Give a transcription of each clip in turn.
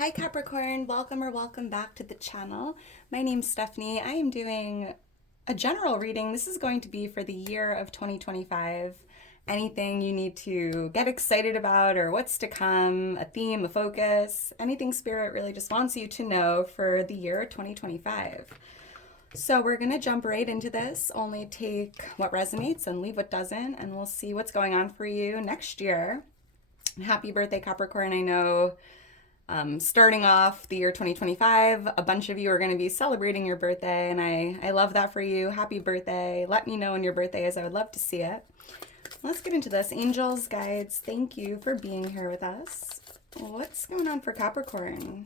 Hi Capricorn, welcome or welcome back to the channel. My name's Stephanie. I am doing a general reading. This is going to be for the year of 2025. Anything you need to get excited about or what's to come, a theme, a focus, anything Spirit really just wants you to know for the year 2025. So we're going to jump right into this, only take what resonates and leave what doesn't, and we'll see what's going on for you next year. Happy birthday, Capricorn. I know starting off the year 2025, a bunch of you are going to be celebrating your birthday, and I love that for you. Happy birthday. Let me know when your birthday is. I would love to see it. Let's get into this. Angels, guides, thank you for being here with us. What's going on for Capricorn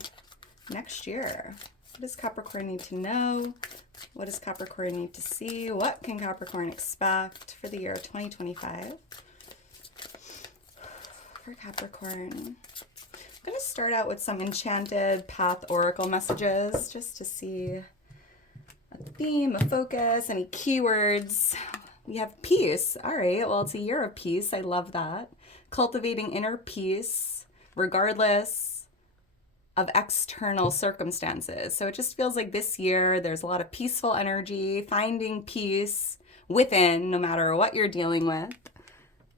next year? What does Capricorn need to know? What does Capricorn need to see? What can Capricorn expect for the year 2025? For Capricorn, I'm going to start out with some Enchanted Path Oracle messages just to see a theme, a focus, any keywords. We have peace. All right, well, it's a year of peace. I love that. Cultivating inner peace regardless of external circumstances. So it just feels like this year there's a lot of peaceful energy, finding peace within no matter what you're dealing with.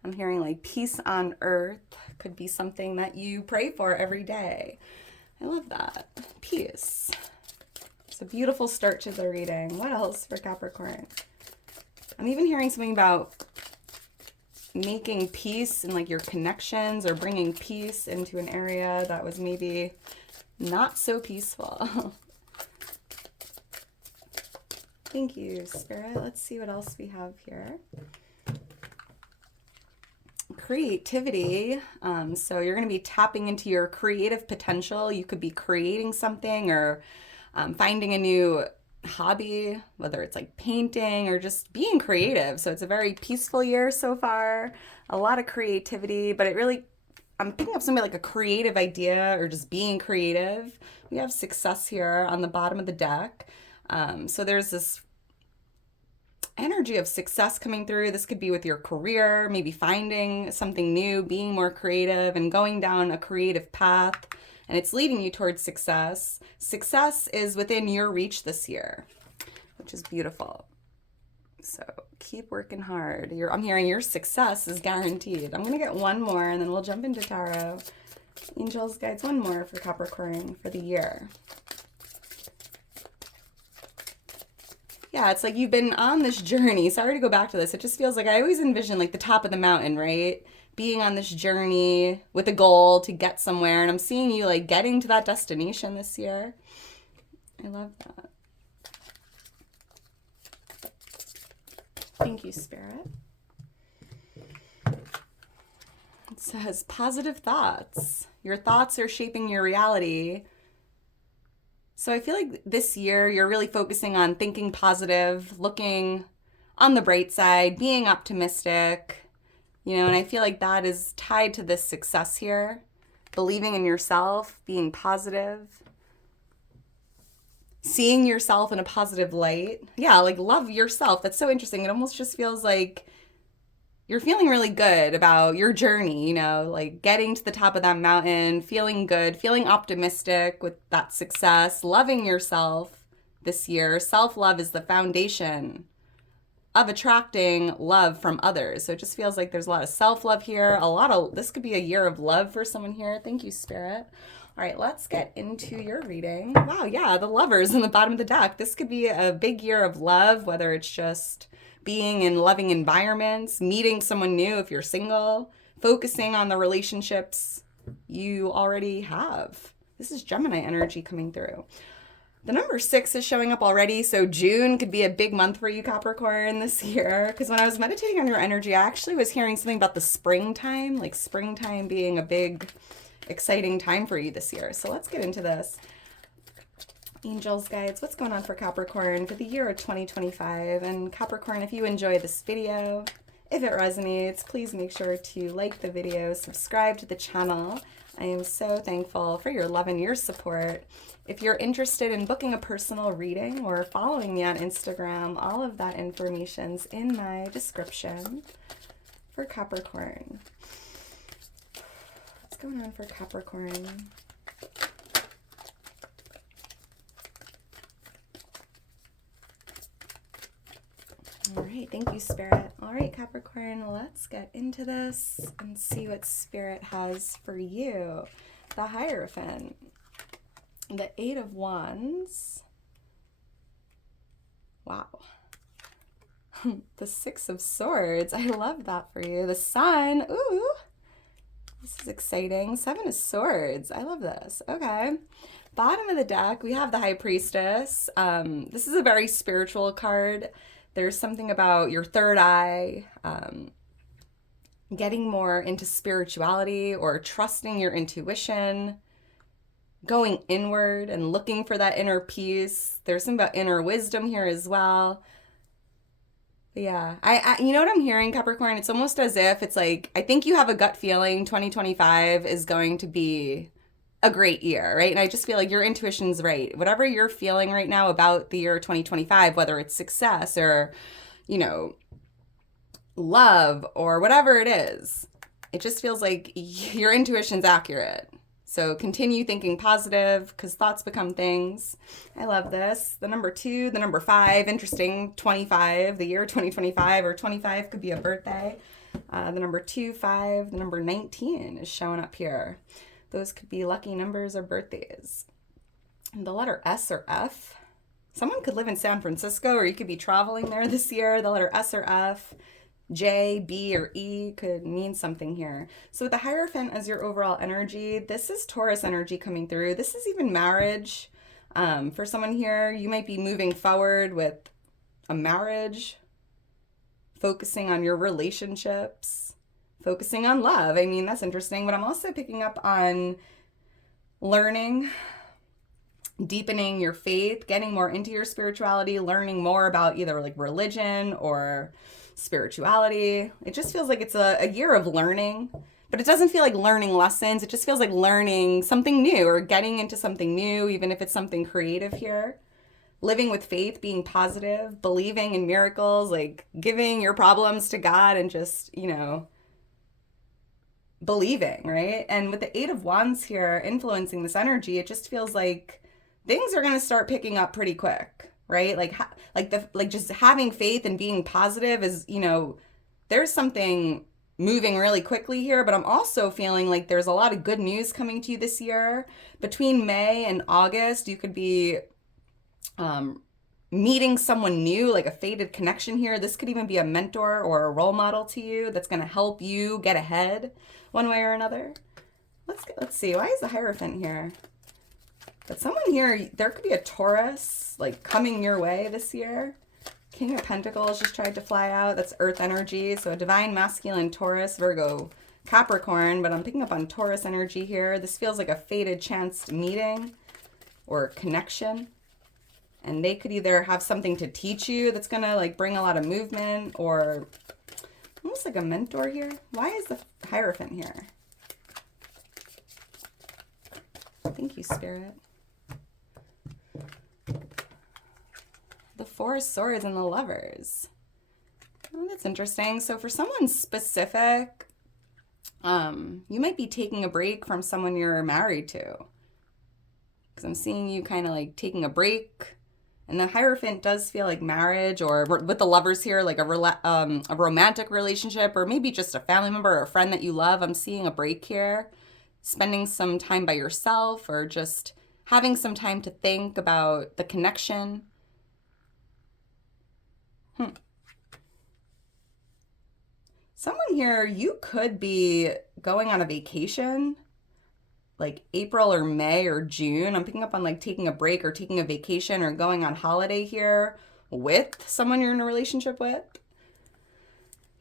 I'm hearing like peace on earth could be something that you pray for every day. I love that. Peace. It's a beautiful start to the reading. What else for Capricorn? I'm even hearing something about making peace in like your connections or bringing peace into an area that was maybe not so peaceful. Thank you, Spirit. Let's see what else we have here. Creativity. So you're going to be tapping into your creative potential. You could be creating something or finding a new hobby, whether it's like painting or just being creative. So it's a very peaceful year so far. A lot of creativity, but I'm picking up something like a creative idea or just being creative. We have success here on the bottom of the deck. So there's this energy of success coming through. This could be with your career, maybe finding something new, being more creative and going down a creative path, and it's leading you towards success. Success is within your reach this year, which is beautiful. So keep working hard. I'm hearing your success is guaranteed. I'm going to get one more and then we'll jump into tarot. Angels, guides, one more for Capricorn for the year. Yeah, it's like you've been on this journey. Sorry to go back to this. It just feels like I always envision like the top of the mountain, right? Being on this journey with a goal to get somewhere. And I'm seeing you like getting to that destination this year. I love that. Thank you, Spirit. It says positive thoughts. Your thoughts are shaping your reality. So I feel like this year you're really focusing on thinking positive, looking on the bright side, being optimistic, and I feel like that is tied to this success here. Believing in yourself, being positive, seeing yourself in a positive light. Yeah, like love yourself. That's so interesting. It almost just feels like you're feeling really good about your journey, like getting to the top of that mountain, feeling good, feeling optimistic with that success, loving yourself this year. Self-love is the foundation of attracting love from others. So it just feels like there's a lot of self-love here. This could be a year of love for someone here. Thank you, Spirit. All right, let's get into your reading. Wow, yeah, the lovers in the bottom of the deck. This could be a big year of love, whether it's just being in loving environments, meeting someone new if you're single, focusing on the relationships you already have. This is Gemini energy coming through. The number 6 is showing up already, so June could be a big month for you, Capricorn, this year. Because when I was meditating on your energy, I actually was hearing something about the springtime, like springtime being a big, exciting time for you this year. So let's get into this. Angels, guides, what's going on for Capricorn for the year of 2025? And Capricorn, if you enjoy this video, if it resonates, please make sure to like the video, subscribe to the channel. I am so thankful for your love and your support. If you're interested in booking a personal reading or following me on Instagram, all of that information's in my description for Capricorn. What's going on for Capricorn? Thank you, Spirit. All right, Capricorn, let's get into this and see what Spirit has for you. The Hierophant, the Eight of Wands. Wow. The Six of Swords. I love that for you. The Sun. Ooh. This is exciting. Seven of Swords. I love this. Okay. Bottom of the deck, we have the High Priestess. This is a very spiritual card. There's something about your third eye, getting more into spirituality or trusting your intuition, going inward and looking for that inner peace. There's something about inner wisdom here as well. But yeah, I you know what I'm hearing, Capricorn? It's almost as if it's like, I think you have a gut feeling 2025 is going to be a great year, right? And I just feel like your intuition's right. Whatever you're feeling right now about the year 2025, whether it's success or, you know, love or whatever it is, it just feels like your intuition's accurate. So continue thinking positive because thoughts become things. I love this. The number 2, the number 5, interesting, 25, the year 2025, or 25 could be a birthday. The number 2, 5, the number 19 is showing up here. Those could be lucky numbers or birthdays. And the letter S or F. Someone could live in San Francisco or you could be traveling there this year. The letter S or F. J, B, or E could mean something here. So with the Hierophant as your overall energy, this is Taurus energy coming through. This is even marriage. For someone here, you might be moving forward with a marriage, focusing on your relationships, focusing on love. I mean, that's interesting, but I'm also picking up on learning, deepening your faith, getting more into your spirituality, learning more about either like religion or spirituality. It just feels like it's a year of learning, but it doesn't feel like learning lessons. It just feels like learning something new or getting into something new, even if it's something creative here. Living with faith, being positive, believing in miracles, like giving your problems to God and just, you know, believing, right? And with the Eight of Wands here influencing this energy, it just feels like things are going to start picking up pretty quick, right? Like just having faith and being positive is, you know, there's something moving really quickly here, but I'm also feeling like there's a lot of good news coming to you this year. Between May and August, you could be meeting someone new, like a fated connection here. This could even be a mentor or a role model to you that's going to help you get ahead one way or another. Let's see. Why is the Hierophant here? But someone here, there could be a Taurus like coming your way this year. King of Pentacles just tried to fly out. That's Earth energy. So a divine masculine Taurus, Virgo, Capricorn. But I'm picking up on Taurus energy here. This feels like a fated chance meeting or connection. And they could either have something to teach you that's going to like bring a lot of movement or almost like a mentor here. Why is the Hierophant here? Thank you, Spirit. The Four of Swords and the Lovers. Oh, that's interesting. So for someone specific, you might be taking a break from someone you're married to. Because I'm seeing you kind of like taking a break. And the Hierophant does feel like marriage, or with the Lovers here, like a romantic relationship, or maybe just a family member or a friend that you love. I'm seeing a break here. Spending some time by yourself or just having some time to think about the connection. Someone here, you could be going on a vacation, like April or May or June. I'm picking up on like taking a break or taking a vacation or going on holiday here with someone you're in a relationship with.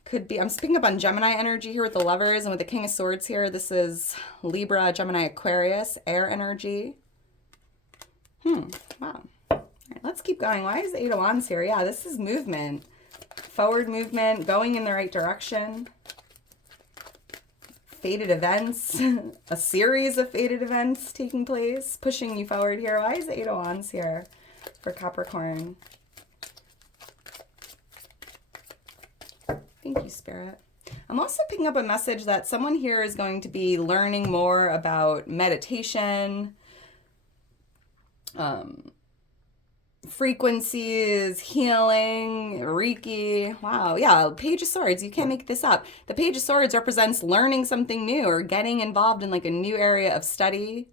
Could be, I'm picking up on Gemini energy here with the Lovers and with the King of Swords here. This is Libra, Gemini, Aquarius, air energy. Wow. All right, let's keep going. Why is the Eight of Wands here? Yeah, this is movement. Forward movement, going in the right direction. Fated events, a series of fated events taking place, pushing you forward here. Why is the Eight of Wands here for Capricorn? Thank you, Spirit. I'm also picking up a message that someone here is going to be learning more about meditation, frequencies, healing, Reiki. Wow. Yeah. Page of Swords. You can't make this up. The Page of Swords represents learning something new or getting involved in like a new area of study.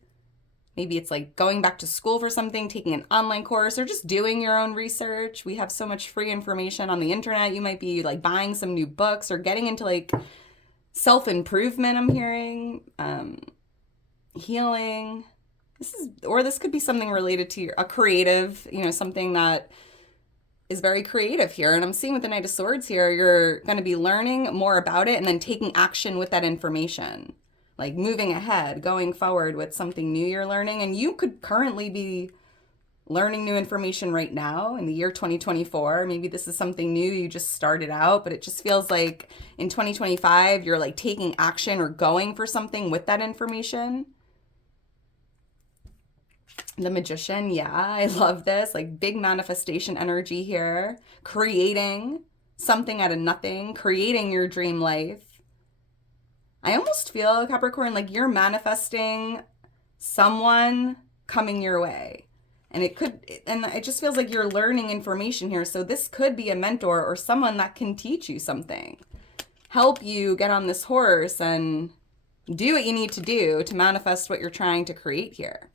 Maybe it's like going back to school for something, taking an online course, or just doing your own research. We have so much free information on the internet. You might be like buying some new books or getting into like self-improvement, I'm hearing. Healing. This could be something related to a creative, something that is very creative here. And I'm seeing with the Knight of Swords here, you're going to be learning more about it and then taking action with that information. Like moving ahead, going forward with something new you're learning. And you could currently be learning new information right now in the year 2024. Maybe this is something new you just started out, but it just feels like in 2025, you're like taking action or going for something with that information. The Magician, yeah, I love this. Like big manifestation energy here. Creating something out of nothing, creating your dream life. I almost feel, Capricorn, like you're manifesting someone coming your way. And it just feels like you're learning information here. So this could be a mentor or someone that can teach you something. Help you get on this horse and do what you need to do to manifest what you're trying to create here.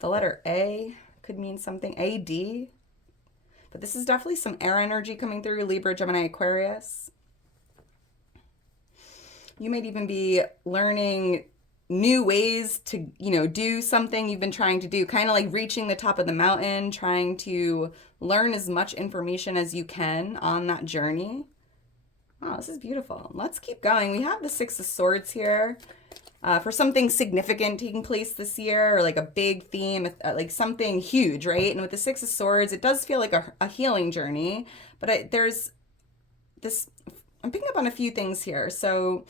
The letter A could mean something. AD. But this is definitely some air energy coming through. Libra, Gemini, Aquarius. You might even be learning new ways to, do something you've been trying to do. Kind of like reaching the top of the mountain, trying to learn as much information as you can on that journey. Wow, this is beautiful. Let's keep going. We have the Six of Swords here. For something significant taking place this year, or like a big theme, like something huge, right? And with the Six of Swords, it does feel like a healing journey, but there's this, I'm picking up on a few things here. So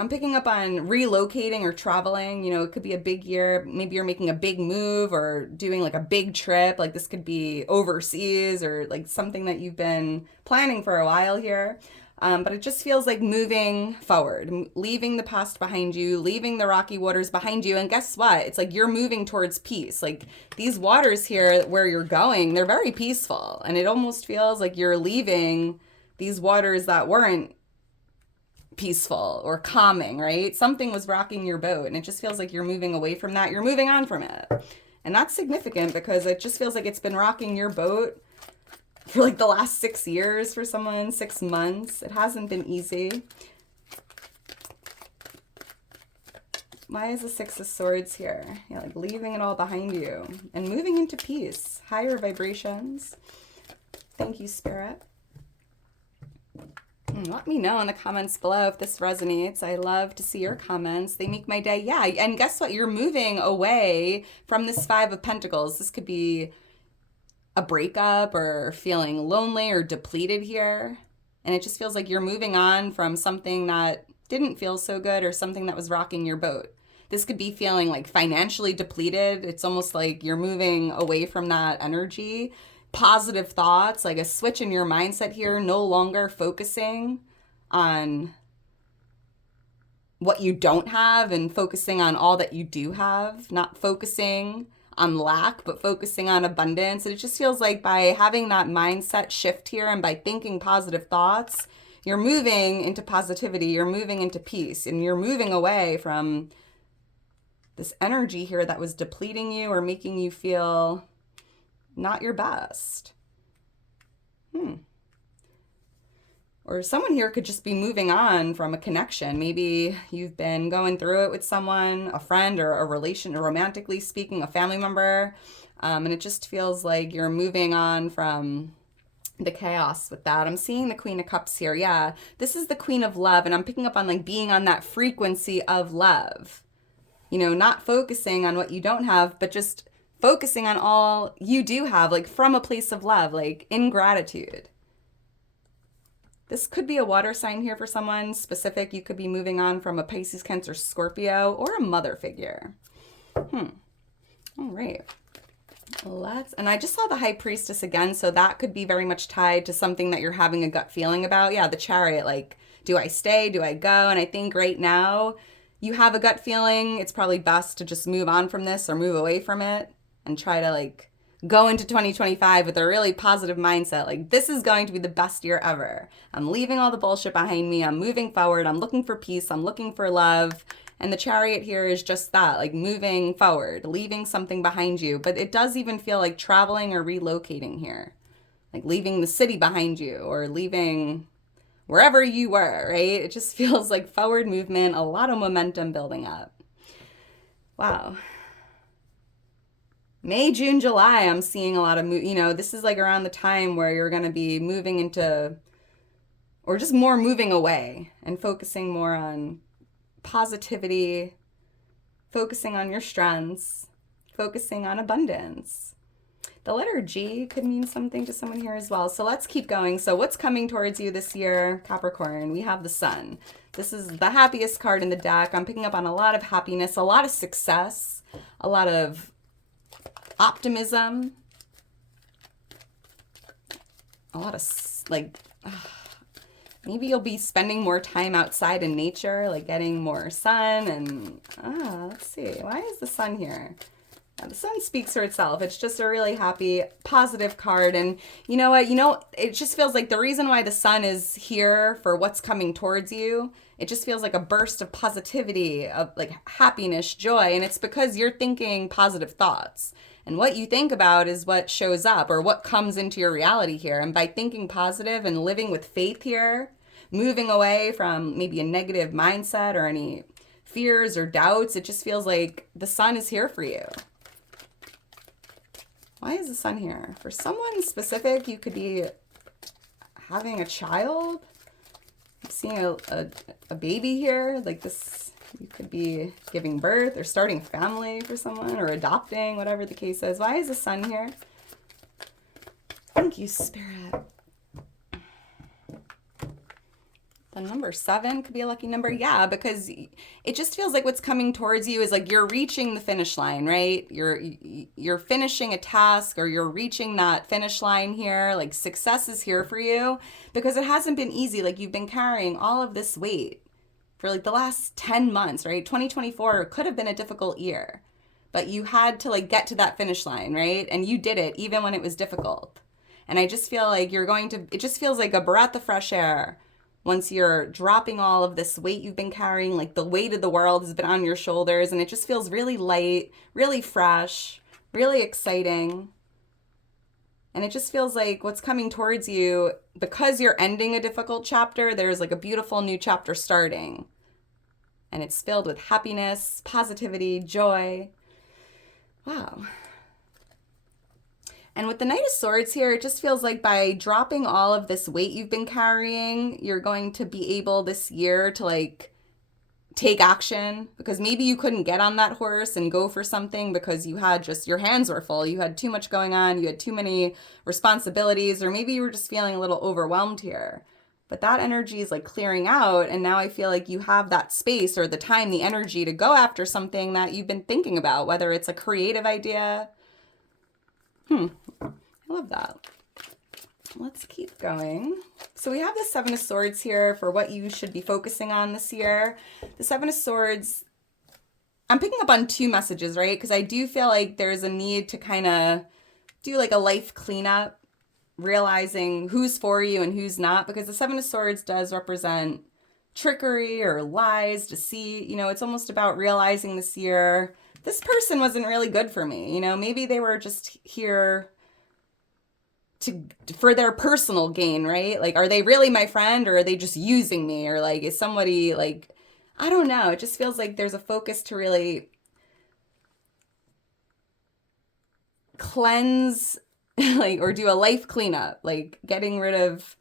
I'm picking up on relocating or traveling. It could be a big year. Maybe you're making a big move or doing like a big trip. Like this could be overseas or like something that you've been planning for a while here. But it just feels like moving forward, leaving the past behind you, leaving the rocky waters behind you. And guess what? It's like you're moving towards peace. Like these waters here where you're going, they're very peaceful. And it almost feels like you're leaving these waters that weren't peaceful or calming, right? Something was rocking your boat. And it just feels like you're moving away from that. You're moving on from it. And that's significant because it just feels like it's been rocking your boat for like the last 6 years for someone, 6 months. It hasn't been easy. Why is the Six of Swords here? Like leaving it all behind you and moving into peace, higher vibrations. Thank you, Spirit. Let me know in the comments below if this resonates. I love to see your comments. They make my day. Yeah, and guess what? You're moving away from this Five of Pentacles. This could be a breakup or feeling lonely or depleted here. And it just feels like you're moving on from something that didn't feel so good or something that was rocking your boat. This could be feeling like financially depleted. It's almost like you're moving away from that energy. Positive thoughts, like a switch in your mindset here, no longer focusing on what you don't have and focusing on all that you do have, not focusing on lack, but focusing on abundance. And it just feels like by having that mindset shift here and by thinking positive thoughts, you're moving into positivity, you're moving into peace, and you're moving away from this energy here that was depleting you or making you feel not your best. Or someone here could just be moving on from a connection. Maybe you've been going through it with someone, a friend or a relation, or romantically speaking, a family member. And it just feels like you're moving on from the chaos with that. I'm seeing the Queen of Cups here. Yeah, this is the Queen of Love. And I'm picking up on like being on that frequency of love. Not focusing on what you don't have, but just focusing on all you do have, like from a place of love, like in gratitude. This could be a water sign here for someone specific. You could be moving on from a Pisces, Cancer, Scorpio, or a mother figure. All right. And I just saw the High Priestess again, so that could be very much tied to something that you're having a gut feeling about. Yeah, the Chariot, like, do I stay? Do I go? And I think right now you have a gut feeling. It's probably best to just move on from this or move away from it and try to like go into 2025 with a really positive mindset. Like, this is going to be the best year ever. I'm leaving all the bullshit behind me. I'm moving forward. I'm looking for peace. I'm looking for love. And the Chariot here is just that, like moving forward, leaving something behind you. But it does even feel like traveling or relocating here, like leaving the city behind you or leaving wherever you were, right? It just feels like forward movement, a lot of momentum building up. Wow. May, June, July, I'm seeing a lot of, this is like around the time where you're going to be moving into, or just more moving away and focusing more on positivity, focusing on your strengths, focusing on abundance. The letter G could mean something to someone here as well. So let's keep going. So what's coming towards you this year, Capricorn? We have the Sun. This is the happiest card in the deck. I'm picking up on a lot of happiness, a lot of success, a lot of optimism, a lot of maybe you'll be spending more time outside in nature, like getting more sun and let's see, why is the Sun here? Now, the Sun speaks for itself. It's just a really happy, positive card. And you know what? It just feels like the reason why the Sun is here for what's coming towards you, it just feels like a burst of positivity, of like happiness, joy. And it's because you're thinking positive thoughts. And what you think about is what shows up or what comes into your reality here. And by thinking positive and living with faith here, moving away from maybe a negative mindset or any fears or doubts, it just feels like the Sun is here for you. Why is the Sun here? For someone specific, you could be having a child. I'm seeing a baby here. Like this, you could be giving birth or starting a family for someone or adopting, whatever the case is. Why is the Sun here? Thank you, Spirit. The number 7 could be a lucky number. Yeah, because it just feels like what's coming towards you is like you're reaching the finish line, right? You're finishing a task or you're reaching that finish line here. Like success is here for you because it hasn't been easy. Like you've been carrying all of this weight for like the last 10 months, right? 2024 could have been a difficult year, but you had to like get to that finish line, right? And you did it even when it was difficult. And I just feel like it just feels like a breath of fresh air. Once you're dropping all of this weight you've been carrying, like the weight of the world has been on your shoulders and it just feels really light, really fresh, really exciting. And it just feels like what's coming towards you, because you're ending a difficult chapter, there's like a beautiful new chapter starting. And it's filled with happiness, positivity, joy. Wow. And with the Knight of Swords here, it just feels like by dropping all of this weight you've been carrying, you're going to be able this year to like take action, because maybe you couldn't get on that horse and go for something because you had just, your hands were full. You had too much going on. You had too many responsibilities, or maybe you were just feeling a little overwhelmed here. But that energy is like clearing out. And now I feel like you have that space or the time, the energy to go after something that you've been thinking about, whether it's a creative idea. I love that. Let's keep going. So we have the 7 of Swords here for what you should be focusing on this year. The 7 of Swords, I'm picking up on 2 messages, right? Because I do feel like there's a need to kind of do like a life cleanup, realizing who's for you and who's not, because the 7 of Swords does represent trickery or lies, deceit. It's almost about realizing this year, this person wasn't really good for me. Maybe they were just here for their personal gain, right? Like, are they really my friend, or are they just using me? Or like, is somebody like, I don't know. It just feels like there's a focus to really cleanse, like, or do a life cleanup, like getting rid of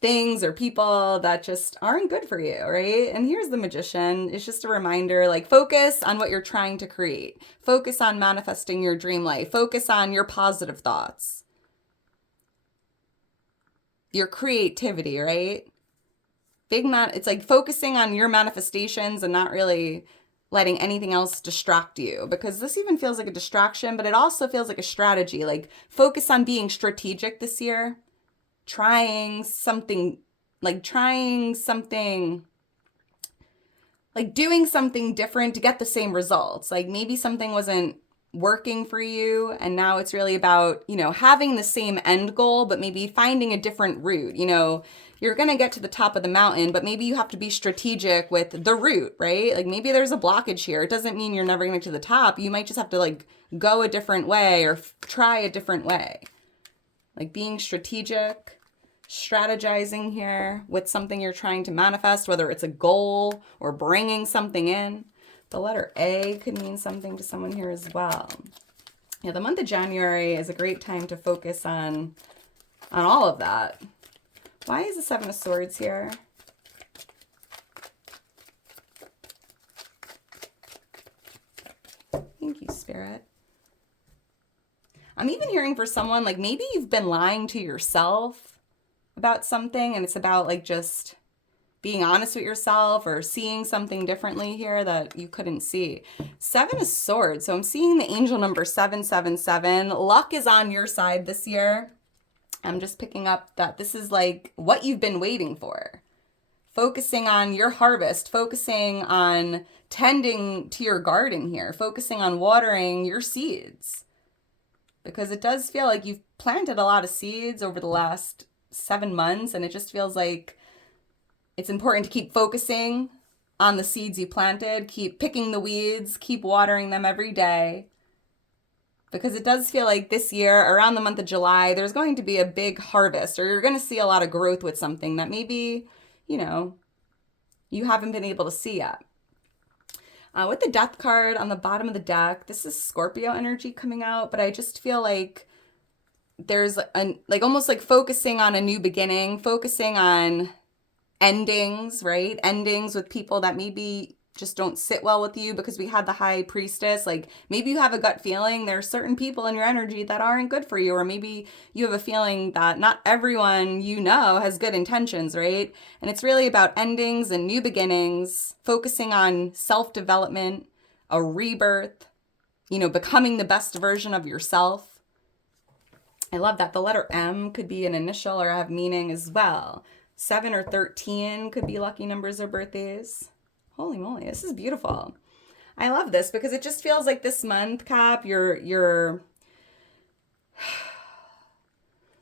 things or people that just aren't good for you, right? And here's the Magician. It's just a reminder, like, focus on what you're trying to create. Focus on manifesting your dream life. Focus on your positive thoughts. Your creativity, right? It's like focusing on your manifestations and not really letting anything else distract you, because this even feels like a distraction, but it also feels like a strategy. Like, focus on being strategic this year, trying something, like doing something different to get the same results. Like maybe something wasn't working for you, and now it's really about, you know, having the same end goal, but maybe finding a different route. You know, you're going to get to the top of the mountain, but maybe you have to be strategic with the route, right? Like maybe there's a blockage here. It doesn't mean you're never going to get to the top. You might just have to like go a different way or try a different way. Like being strategic, strategizing here with something you're trying to manifest, whether it's a goal or bringing something in. The letter A could mean something to someone here as well. Yeah, the month of January is a great time to focus on all of that. Why is the Seven of Swords here? Thank you, Spirit. I'm even hearing for someone, like maybe you've been lying to yourself about something, and it's about like just being honest with yourself or seeing something differently here that you couldn't see. Seven of Swords. So I'm seeing the angel number 777. Luck is on your side this year. I'm just picking up that this is like what you've been waiting for. Focusing on your harvest, focusing on tending to your garden here, focusing on watering your seeds. Because it does feel like you've planted a lot of seeds over the last 7 months, and it just feels like it's important to keep focusing on the seeds you planted, keep picking the weeds, keep watering them every day. Because it does feel like this year, around the month of July, there's going to be a big harvest, or you're going to see a lot of growth with something that maybe, you know, you haven't been able to see yet. With the Death card on the bottom of the deck, this is Scorpio energy coming out, but I just feel like there's almost like focusing on a new beginning, focusing on endings, right? Endings with people that maybe just don't sit well with you, because we had the High Priestess. Like maybe you have a gut feeling there are certain people in your energy that aren't good for you, or maybe you have a feeling that not everyone you know has good intentions, right? And it's really about endings and new beginnings, focusing on self-development, a rebirth, you know, becoming the best version of yourself. I love that. The letter M could be an initial or have meaning as well. 7 or 13 could be lucky numbers or birthdays. Holy moly, this is beautiful. I love this because it just feels like this month, Cap, you're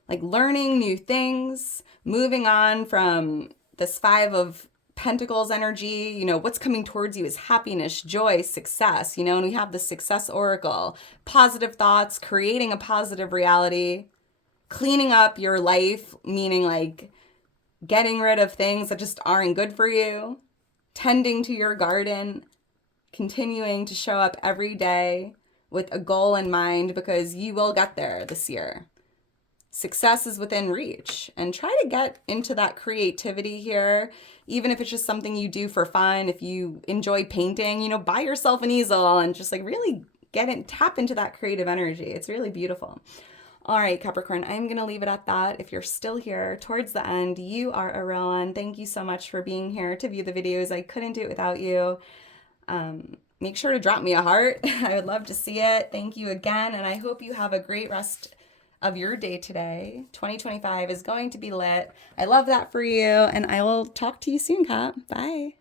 like learning new things, moving on from this 5 of Pentacles energy. You know, what's coming towards you is happiness, joy, success, you know, and we have the Success Oracle, positive thoughts, creating a positive reality, cleaning up your life, meaning like getting rid of things that just aren't good for you, tending to your garden, continuing to show up every day with a goal in mind, because you will get there this year. Success is within reach, and try to get into that creativity here, even if it's just something you do for fun. If you enjoy painting, you know, buy yourself an easel and just like really tap into that creative energy. It's really beautiful. All right, Capricorn, I'm going to leave it at that. If you're still here towards the end, you are a real one. Thank you so much for being here to view the videos. I couldn't do it without you. Make sure to drop me a heart. I would love to see it. Thank you again, and I hope you have a great rest of your day today. 2025 is going to be lit. I love that for you, and I will talk to you soon, Cap. Bye.